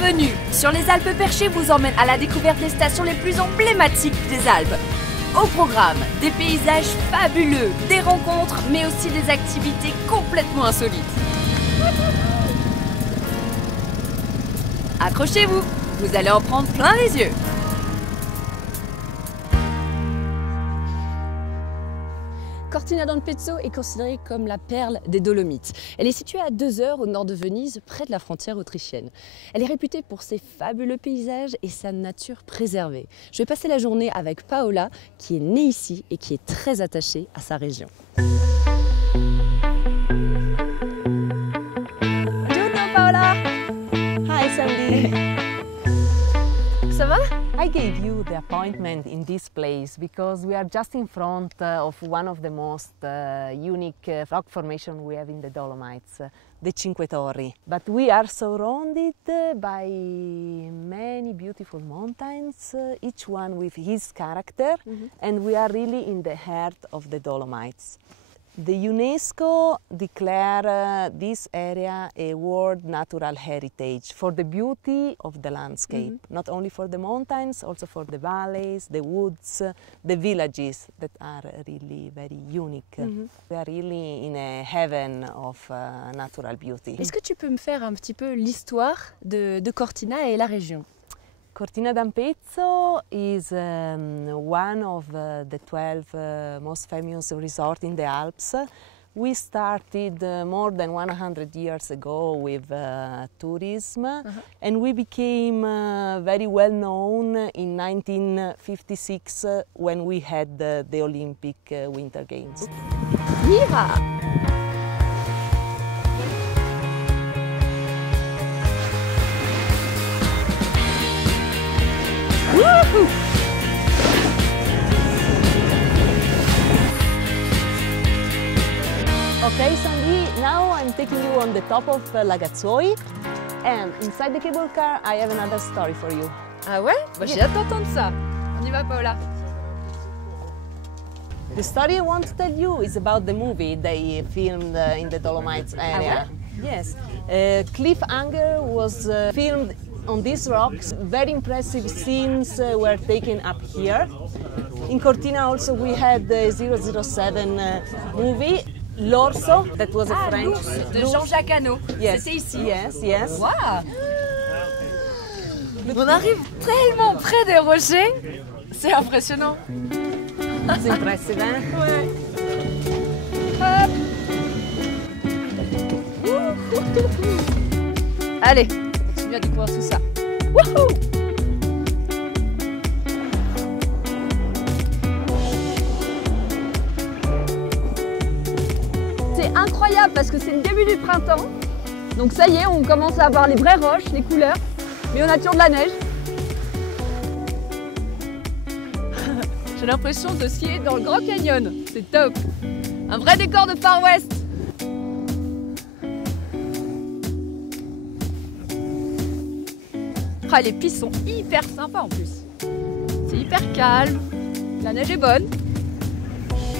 Bienvenue sur les Alpes Perchées vous emmène à la découverte des stations les plus emblématiques des Alpes. Au programme, des paysages fabuleux, des rencontres, mais aussi des activités complètement insolites. Accrochez-vous, vous allez en prendre plein les yeux. Cortina d'Ampezzo est considérée comme la perle des Dolomites. Elle est située à 2 heures au nord de Venise, près de la frontière autrichienne. Elle est réputée pour ses fabuleux paysages et sa nature préservée. Je vais passer la journée avec Paola, qui est née ici et qui est très attachée à sa région. Buongiorno Paola! Hi Sandy! Ça va? I gave you the appointment in this place because we are just in front of one of the most unique rock formation we have in the Dolomites, the Cinque Torri. But we are surrounded by many beautiful mountains, each one with his character, and we are really in the heart of the Dolomites. The UNESCO declared this area a World Natural Heritage for the beauty of the landscape, not only for the mountains, also for the valleys, the woods, the villages that are really very unique. We are really in a heaven of natural beauty. Est-ce que tu peux me faire un petit peu l'histoire de Cortina et la région? Cortina d'Ampezzo is one of the 12 most famous resorts in the Alps. We started more than 100 years ago with tourism, and we became very well known in 1956 when we had the Olympic Winter Games. Viva! Okay, Sandy, now I'm taking you on the top of Lagazzoi, and inside the cable car I have another story for you. Ah ouais? Bah, j'ai hâte d'entendre ça. On y va Paola. The story I want to tell you is about the movie they filmed in the Dolomites area. Yes, Cliffhanger was filmed on these rocks. Very impressive scenes were taken up here. In Cortina also we had the 007 movie, L'Orso, that was a French. L'ours de Jean-Jacques Hano. Yes. C'est ici. Yes, yes. Waouh! On arrive tellement près des rochers, c'est impressionnant. C'est impressive, hein? Ouais. Hop. Allez, continue à découvrir tout ça. Wouhou! C'est incroyable parce que c'est le début du printemps. Donc ça y est, on commence à avoir les vraies roches, les couleurs. Mais on a toujours de la neige. J'ai l'impression de skier dans le Grand Canyon. C'est top. Un vrai décor de Far West. Ah, les pistes sont hyper sympas en plus. C'est hyper calme. La neige est bonne.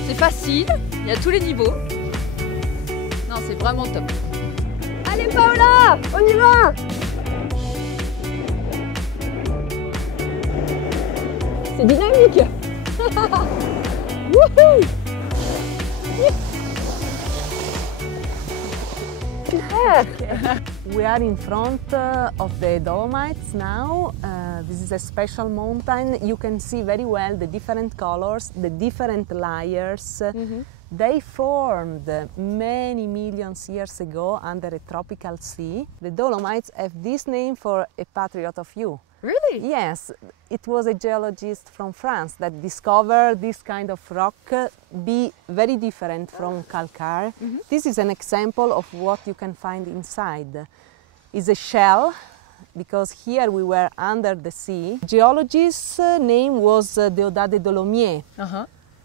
C'est facile. Il y a tous les niveaux. Non, c'est vraiment top. Allez Paola, on y va! C'est dynamique! Wouhou! We are in front of the Dolomites now. This is a special mountain. You can see very well the different colors, the different layers. They formed many millions years ago under a tropical sea. The Dolomites have this name for a patriot of you. Really? Yes, it was a geologist from France that discovered this kind of rock be very different from calcare. This is an example of what you can find inside. It's a shell, because here we were under the sea. Geologist's name was Deodate Dolomier.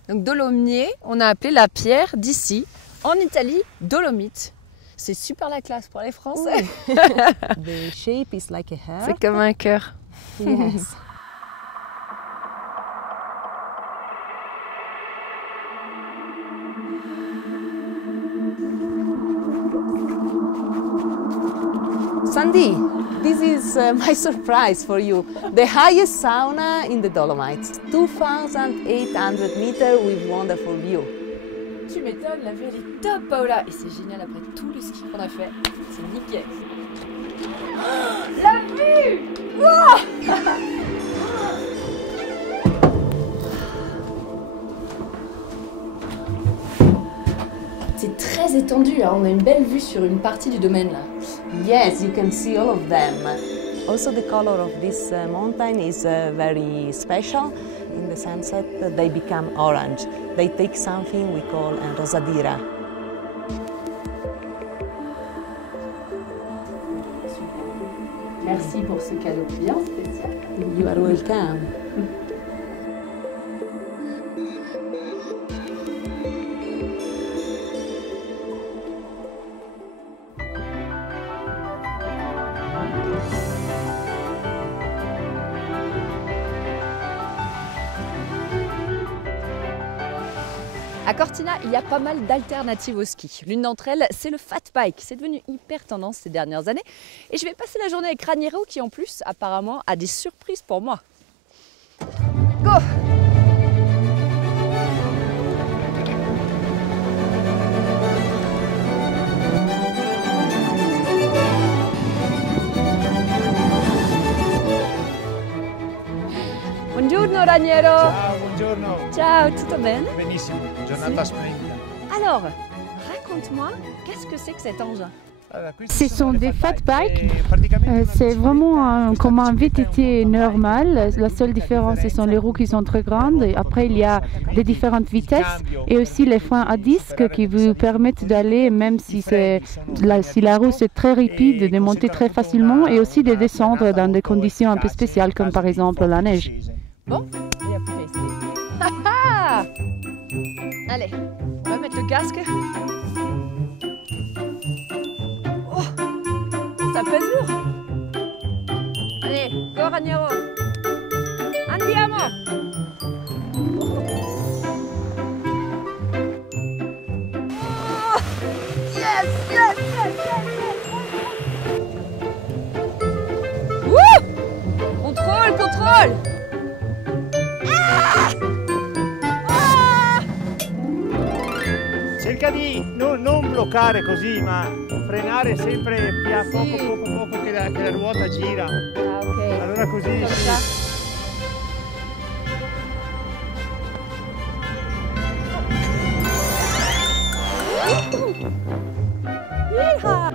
Donc Dolomier, on a appelé la pierre d'ici, en Italie, Dolomite. C'est super la classe pour les Français. The shape is like a heart. C'est comme un cœur. Yes. Sandy, This is my surprise for you. The highest sauna in the Dolomites, 2,800 meters with wonderful view. Tu m'étonnes, la vue elle est top Paola. Et c'est génial après tout le ski qu'on a fait. C'est nickel. Oh, la vue oh C'est très étendu, hein. On a une belle vue sur une partie du domaine là. Yes, you can see all of them. Also the color of this mountain is very special. In the sunset they become orange. They take something we call rosadira. Merci pour ce cadeau bien spécial. You are welcome. À Cortina, il y a pas mal d'alternatives au ski. L'une d'entre elles, c'est le fat bike. C'est devenu hyper tendance ces dernières années. Et je vais passer la journée avec Raniero qui, en plus, apparemment, a des surprises pour moi. Go! Buongiorno Raniero! Ciao, buongiorno! Ciao, tutto bene? Benissimo, giornata splendida. Alors, raconte-moi, qu'est-ce que c'est que cet engin? Ce sont des fat bikes. C'est vraiment comme un VTT normal. La seule différence, ce sont les roues qui sont très grandes. Et après, il y a des différentes vitesses et aussi les freins à disque qui vous permettent d'aller, même si la roue c'est très rapide, de monter très facilement et aussi de descendre dans des conditions un peu spéciales, comme par exemple la neige. Bon, il n'y a plus qu'à essayer. Allez, on va mettre le casque. Ça pèse lourd. Allez, go Raniero. Andiamo. Oh, yes, yes, yes, yes, yes. Wouh! Contrôle, contrôle. Ah! Ah! Cerca di non bloccare così, ma frenare sempre poco che la ruota gira. Ah, ok. Allora così Comme sì. ça. Yeehaw!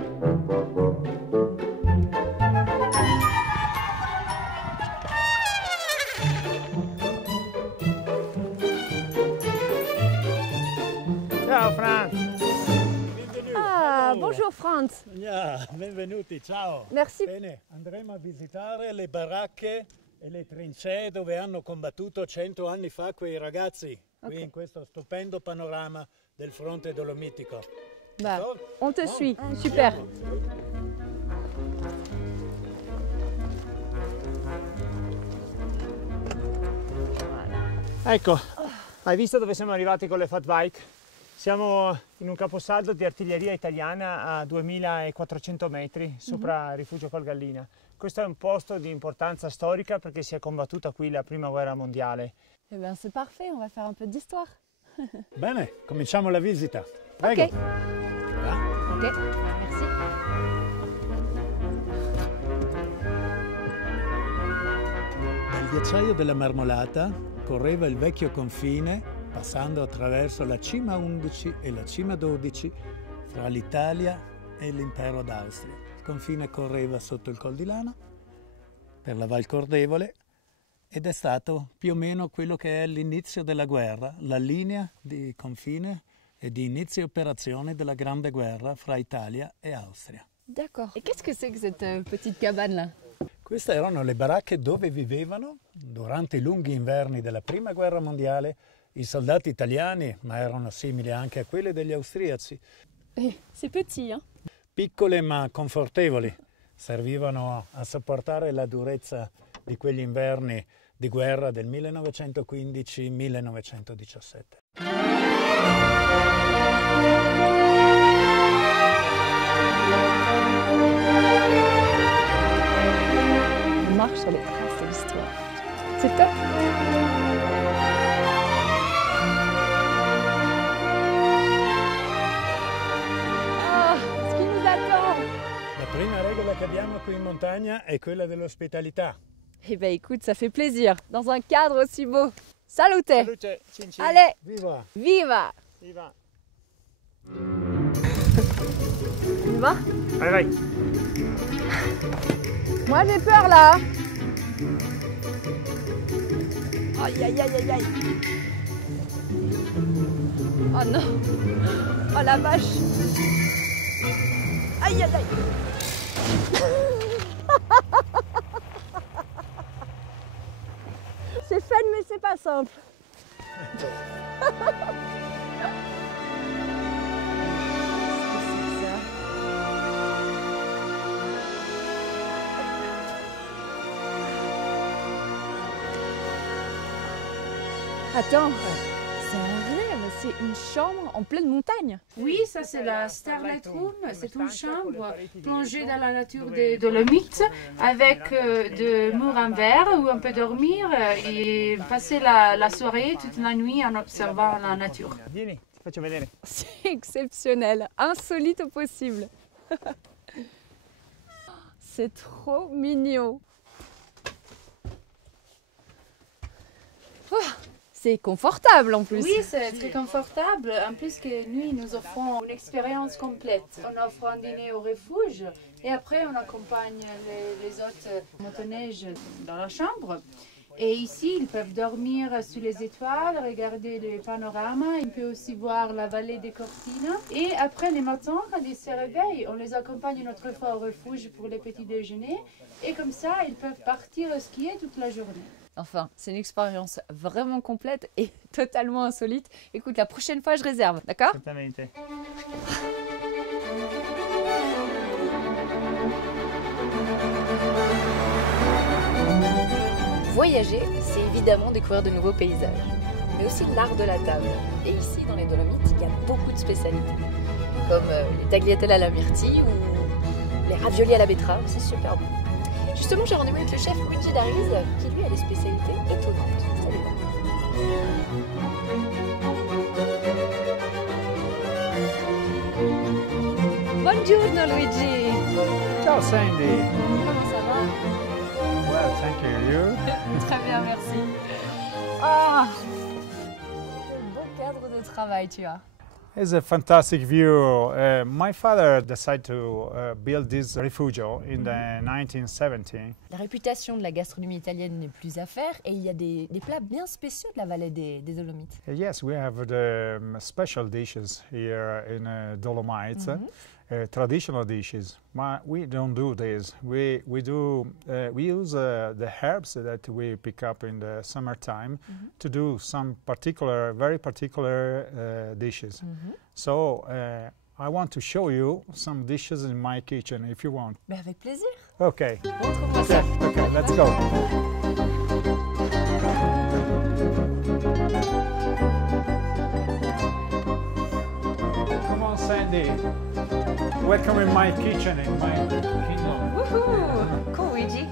Ciao Franz! Ah, bonjour Franz. Benvenuti, ciao. Merci. Bene, andremo a visitare le baracche e le trincee dove hanno combattuto 100 anni fa quei ragazzi, qui in questo stupendo panorama del fronte dolomitico. Bah, on te suit. Super. Ecco, hai visto dove siamo arrivati con le fat bike? Siamo in un caposaldo di artiglieria italiana a 2400 metri sopra Rifugio Colgallina. Questo è un posto di importanza storica perché si è combattuta qui la prima guerra mondiale. Eh bien, c'est parfait, on va faire un peu d'histoire. Bene, cominciamo la visita. Prego. Ok. Ok, merci. Dal ghiacciaio della Marmolata correva il vecchio confine, passando attraverso la cima 11 e la cima 12 fra l'Italia e l'impero d'Austria. Il confine correva sotto il Col di Lana, per la Val Cordevole, ed è stato più o meno quello che è l'inizio della guerra, la linea di confine e di inizio operazione della Grande Guerra fra Italia e Austria. D'accord. Et qu'est-ce que c'est que cette petite cabane là? Queste erano le baracche dove vivevano, durante i lunghi inverni della Prima Guerra Mondiale, i soldati italiani, ma erano simili anche a quelle degli austriaci. C'est petit, hein? Piccole ma confortevoli, servivano a sopportare la durezza di quegli inverni di guerra del 1915-1917. C'est top. Ah, ce qui nous attend. La prima regola che abbiamo qui in montagna è quella dell'ospitalità. Eh ben écoute, ça fait plaisir, dans un cadre aussi beau. Salute. Salute, cin cin. Allez, Viva! viva. Viva. Tu vas? Vai, vai. Moi j'ai peur là. Aïe aïe aïe aïe aïe. Oh non. Oh la vache. Aïe aïe aïe. C'est fun mais c'est pas simple. Attends, c'est un rêve, c'est une chambre en pleine montagne. Oui, ça c'est la Starlight Room, c'est une chambre plongée dans la nature des Dolomites avec de murs en verre où on peut dormir et passer la soirée toute la nuit en observant la nature. Vieni, ti faccio vedere. C'est exceptionnel, insolite au possible. C'est trop mignon. Oh, c'est confortable en plus. Oui, c'est très confortable. En plus que nous, nous offrons une expérience complète. On offre un dîner au refuge et après on accompagne les autres motoneiges dans la chambre. Et ici, ils peuvent dormir sous les étoiles, regarder le panorama. Ils peuvent aussi voir la vallée des Cortines. Et après les matins, quand ils se réveillent, on les accompagne une autre fois au refuge pour les petits déjeuners. Et comme ça, ils peuvent partir skier toute la journée. Enfin, c'est une expérience vraiment complète et totalement insolite. Écoute, la prochaine fois, je réserve, d'accord? Certamente. Voyager, c'est évidemment découvrir de nouveaux paysages, mais aussi l'art de la table. Et ici, dans les Dolomites, il y a beaucoup de spécialités, comme les tagliatelles à la myrtille ou les raviolis à la betterave, c'est super bon. Justement, j'ai rendez-vous avec le chef Luigi D'Ariz, qui lui a des spécialités étonnantes. Salut. Buongiorno Luigi. Ciao Sandy! Comment ça va? Well, thank you. You? Très bien, merci. Ah, quel beau cadre de travail tu as. It's a fantastic view. My father decided to build this refugio in the 1970. La réputation de la gastronomie italienne n'est plus à faire et il y a des plats bien spéciaux de la vallée des Dolomites. Yes, we have the special dishes here in Dolomites, traditional dishes. We don't do this. We use the herbs that we pick up in the summertime to do some very particular dishes. So I want to show you some dishes in my kitchen if you want. Mais avec plaisir. Okay. Montre-moi ça. Okay, let's go. Come on, Sandy. Welcome in my kitchen, in my kingdom. Woohoo! Cool, Luigi.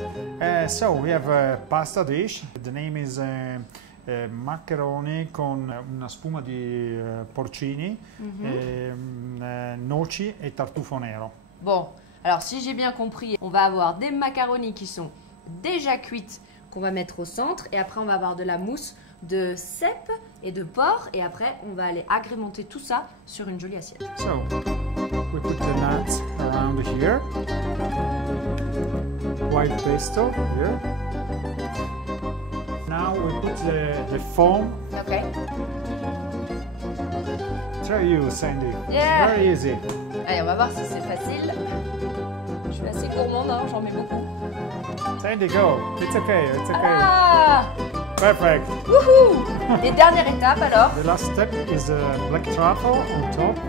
So we have a pasta dish. The name is maccheroni con una spuma di porcini, noci e tartufo nero. Bon, alors si j'ai bien compris, on va avoir des macaronis qui sont déjà cuites qu'on va mettre au centre et après on va avoir de la mousse de cèpe et de porc et après on va aller agrémenter tout ça sur une jolie assiette. So we put the nuts around here. White pesto here. Now we put the foam. Ok. Try you, Sandy. Yeah. Very easy. Allez, on va voir si c'est facile. Je suis assez gourmande, hein, j'en mets beaucoup. Sandy, go. It's okay. It's okay. Ah! Perfect. Wouhou! Et dernière étape alors. The last step is black truffle on top.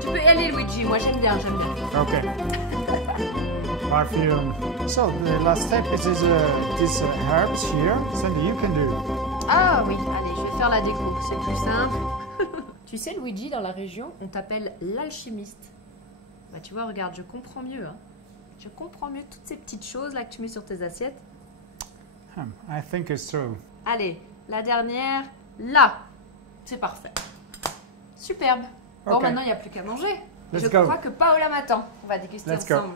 Tu peux y aller, Luigi, moi j'aime bien, j'aime bien. Okay. Perfume. So the last step is these herbs here. Sandy, you can do. Ah oui, allez, je vais faire la déco, c'est plus simple. Tu sais, Luigi, dans la région, on t'appelle l'alchimiste. Bah tu vois, regarde, je comprends mieux. Hein. Je comprends mieux toutes ces petites choses là que tu mets sur tes assiettes. I think it's true. Allez, la dernière, là. C'est parfait. Superbe. Bon, Ok. maintenant, il n'y a plus qu'à manger. Let's Je go. crois que Paola m'attend. On va déguster Let's go. ensemble.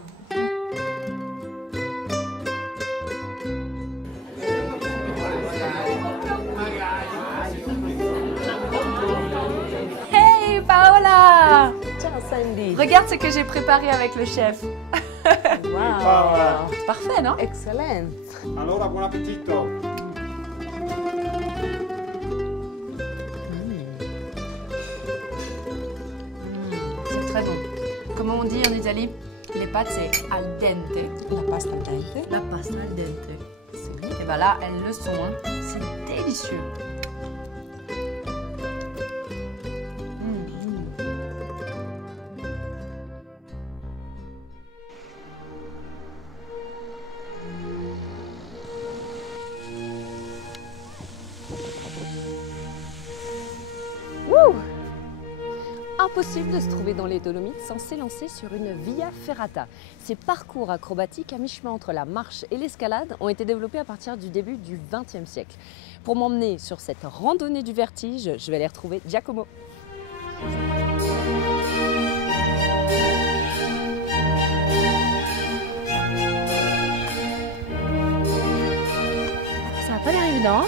Hey Paola! Ciao Sandy. Regarde ce que j'ai préparé avec le chef. Wow. Parfait, non? Excellent. Allora, buon appetito. C'est très bon. Comment on dit en Italie? Les pâtes, c'est al dente. La pasta al dente. La pasta al dente. Et ben là, elles le sont. Hein. C'est délicieux. Wouh! Impossible de se trouver dans les Dolomites sans s'élancer sur une Via Ferrata. Ces parcours acrobatiques à mi-chemin entre la marche et l'escalade ont été développés à partir du début du XXe siècle. Pour m'emmener sur cette randonnée du vertige, je vais aller retrouver Giacomo. Ça n'a pas l'air évident.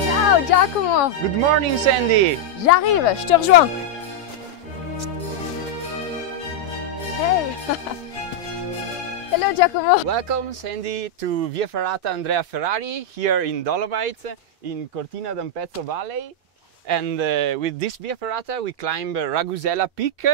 Ciao Giacomo! Good morning, Sandy. J'arrive, je te rejoins. Hey! Hello Giacomo! Welcome, Sandy, to Via Ferrata Andrea Ferrari here in Dolomites in Cortina d'Ampezzo Valley. And with this Via Ferrata, we climb Ragusella Peak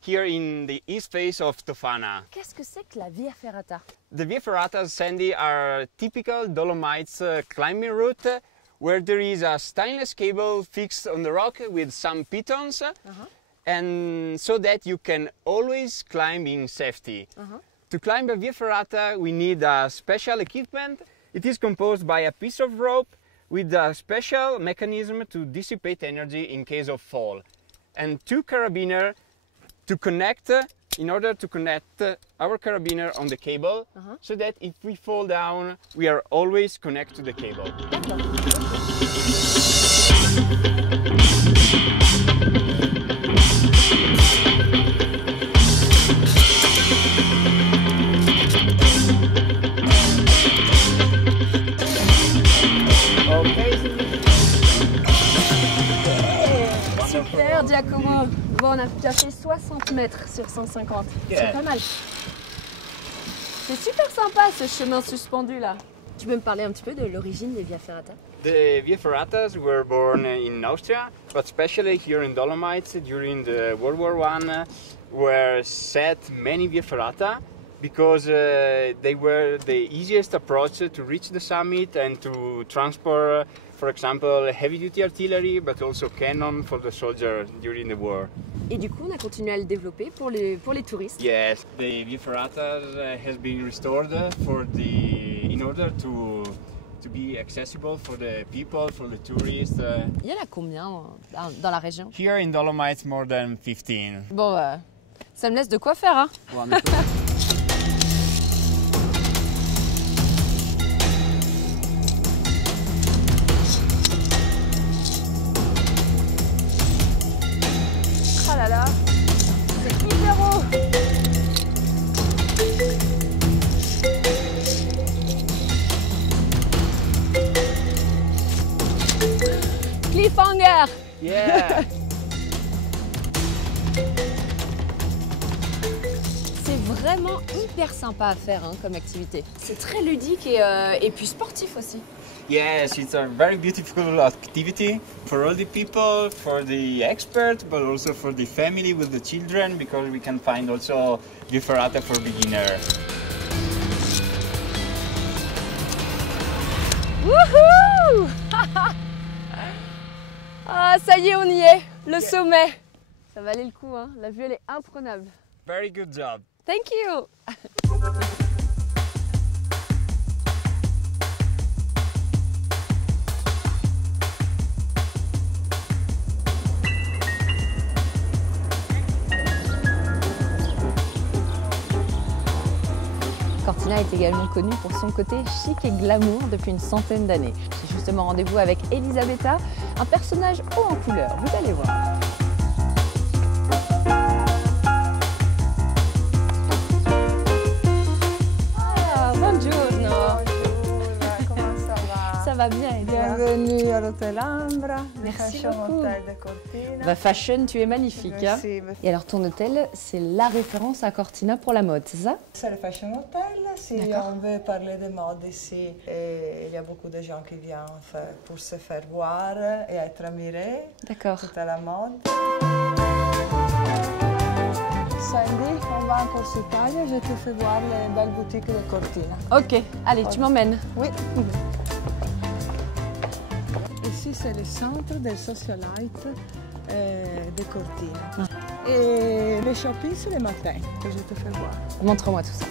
here in the east face of Tofana. Qu'est-ce que c'est que la Via Ferrata? The Via Ferratas, Sandy, are typical Dolomites climbing route where there is a stainless cable fixed on the rock with some pitons, and so that you can always climb in safety. To climb a Via Ferrata, we need a special equipment. It is composed by a piece of rope with a special mechanism to dissipate energy in case of fall, and two carabiners to connect, in order to connect our carabiner on the cable, so that if we fall down, we are always connected to the cable. Okay. Super Giacomo! Bon, on a déjà fait 60 mètres sur 150. C'est pas mal. C'est super sympa ce chemin suspendu là. Tu peux me parler un petit peu de l'origine des Via Ferrata? The Via Ferratas were born in Austria, but especially here in Dolomites during the World War I were set many Via Ferrata because they were the easiest approach to reach the summit and to transport, for example, heavy-duty artillery, but also cannon for the soldiers during the war. Et du coup, on a continué à le développer pour les touristes. Yes, the Via Ferratas has been restored in order to be accessible for the people, for the tourists. Il y en a combien dans la région? Here in Dolomites, more than 15. Bon, ça me laisse de quoi faire, hein? Oh là là, c'est hyper haut! Cliffhanger! Yeah! C'est vraiment hyper sympa à faire hein, comme activité. C'est très ludique et puis sportif aussi. Yes, it's a very beautiful activity for all the people, for the experts, but also for the family with the children, because we can find also Via Ferrata for beginners. Wouhou! Ah, ça y est, on y est, le sommet. Ça valait le coup, hein. La vue elle est imprenable. Very good job. Thank you! Cortina est également connue pour son côté chic et glamour depuis une centaine d'années. J'ai justement rendez-vous avec Elisabetta, un personnage haut en couleur, vous allez voir. Ah, buongiorno. Comment ça va? Ça va bien et toi? Bienvenue à l'Hôtel Ambra. Merci Fashion beaucoup. Hotel de Cortina. Bah, fashion, tu es magnifique. Hein. Merci. Et alors ton hôtel, c'est la référence à Cortina pour la mode, c'est ça? C'est le Fashion Hotel. Si D'accord. on veut parler de mode ici, et il y a beaucoup de gens qui viennent pour se faire voir et être admirés. D'accord. Toute la mode. Sandy, on va en Corse Italia, je te fais voir les belles boutiques de Cortina. Ok, allez, tu m'emmènes. Oui. Ici, c'est le centre des socialites de Cortina. Et le shopping, c'est le matin que je te fais voir. Montre-moi tout ça.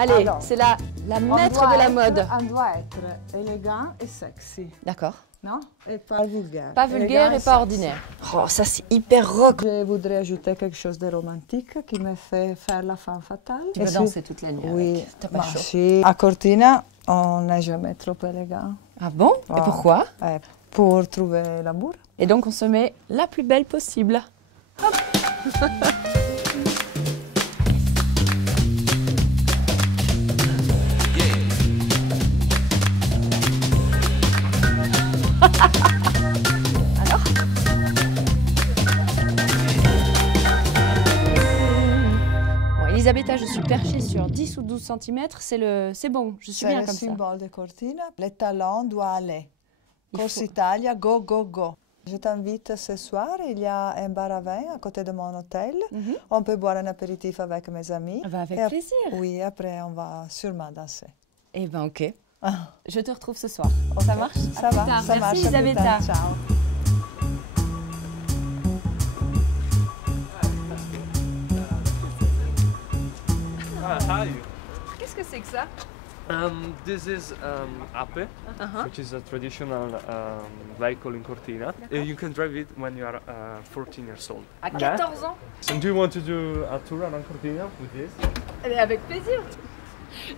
Allez, Alors, c'est la maître de la mode. On doit être élégant et sexy, D'accord. non? Et pas vulgaire. Pas vulgaire Élégant et pas sexy. ordinaire. Oh, ça c'est hyper rock. Je voudrais ajouter quelque chose de romantique qui me fait faire la femme fatale. Tu vas danser toute la nuit Oui, avec. T'as pas ma chaud. chérie. À Cortina, on n'est jamais trop élégant. Ah bon? Et Ah. pourquoi? Pour trouver l'amour. Et donc on se met la plus belle possible. Hop. Alors? Bon, Elisabetta, je suis perchée sur 10 ou 12 cm, c'est bon, je suis C'est bien le comme ça. symbole de Cortina. Le talent doit aller. Il Corse faut- Italia, go, go, go. Je t'invite ce soir, il y a un bar à vin à côté de mon hôtel. Mhm. On peut boire un apéritif avec mes amis. Ah bah, avec Et plaisir. Oui, après on va sûrement danser. Eh ben ok. Ah, Je te retrouve ce soir. Ça marche? ça À plus va, tard. ça Merci marche. à plus tard. Elisabetta. Ciao. Hi. Qu'est-ce que c'est que ça? This is Ape, which is a traditional vehicle in Cortina. You can drive it when you are 14 years old. À 14 ans? And do you want to do a tour around Cortina with this? Eh bien, avec plaisir.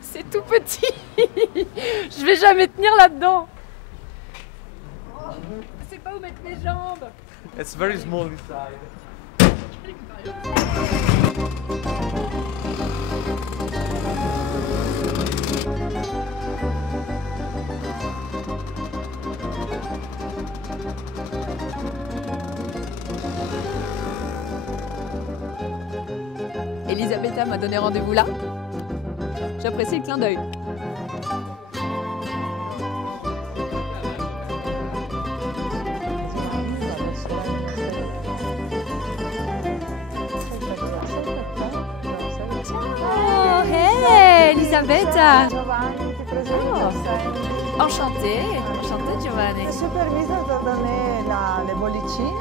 C'est tout petit. Je vais jamais tenir là-dedans. Je sais pas où mettre mes jambes. It's very small inside. Elisabetta m'a donné rendez-vous là. J'apprécie le clin d'œil. Oh, hey, Elisabetta. Giovanni, ti presento. Enchantée, enchantée Giovanni. Je suis permise de donner les bollicines.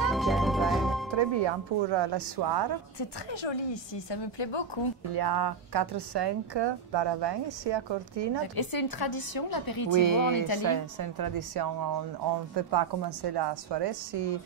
Très bien pour le soir. C'est très joli ici, ça me plaît beaucoup. Il y a 4-5 bars à vin ici à Cortina. Et c'est une tradition, l'apéritivo Oui, en Italie? c'est une tradition. On ne peut pas commencer la soirée si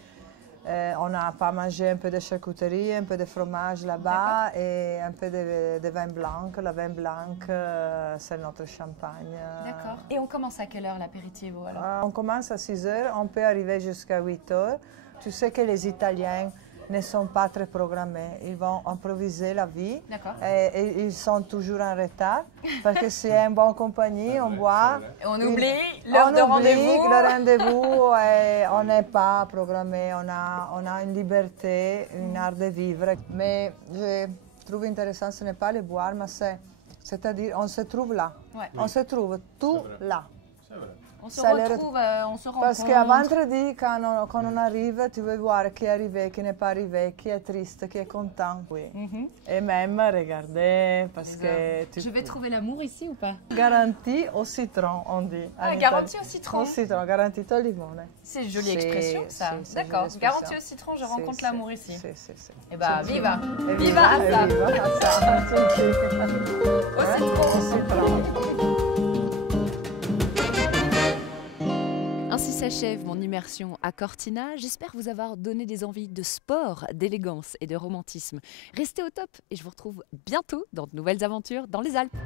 on n'a pas mangé un peu de charcuterie, un peu de fromage là-bas et un peu de vin blanc. Le vin blanc, c'est notre champagne. D'accord. Et on commence à quelle heure l'apéritivo alors? On commence à 6 heures, on peut arriver jusqu'à 8 heures. Tu sais que les Italiens ne sont pas très programmés. Ils vont improviser la vie. D'accord. Et ils sont toujours en retard parce que c'est une bonne compagnie, on boit. Et on oublie l'heure de On oublie rendez-vous. le rendez-vous et on n'est pas programmé. On a une liberté, une art de vivre. Mais je trouve intéressant, ce n'est pas le boire, mais c'est-à-dire on se trouve là. Ouais. On se trouve tout là. On se Ça a l'air- retrouve, on se rencontre. Parce qu'à vendredi, quand on arrive, tu veux voir qui est arrivé, qui n'est pas arrivé, qui est triste, qui est content. Oui. Et même regarder, parce que tu Je vais trouver l'amour ici ou pas? garanti au citron, on dit. en Ah, Italie. garantie au citron. Au citron, garantito au limone. C'est une jolie C'est- expression ça. c'est D'accord. jolie expression. Garantie au citron, je rencontre l'amour ici. C'est. Eh bah, viva! Et Viva à ça! Viva a ça. Au citron. Au citron. Ainsi s'achève mon immersion à Cortina. J'espère vous avoir donné des envies de sport, d'élégance et de romantisme. Restez au top et je vous retrouve bientôt dans de nouvelles aventures dans les Alpes.